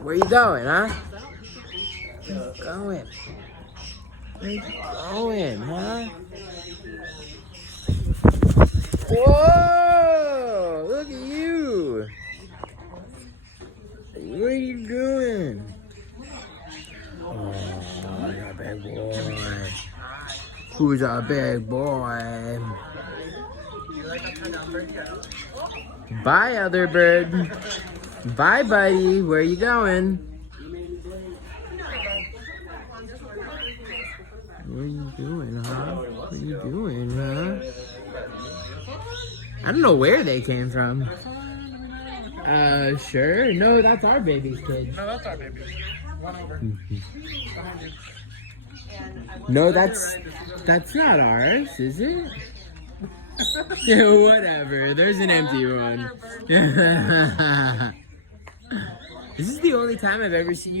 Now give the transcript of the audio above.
Where you going, huh? Where you going? Where you going, huh? Whoa! Look at you! What are you doing? Oh, you're a big boy. Who's a big boy? Bye, other bird. Bye, buddy. Where you going? What are you doing, huh? What are you doing, huh? I don't know where they came from. Sure. No, that's our baby's kid. No, that's our baby. One over. No, that's not ours, is it? Yeah, whatever. There's an empty one. This is the only time I've ever seen you guys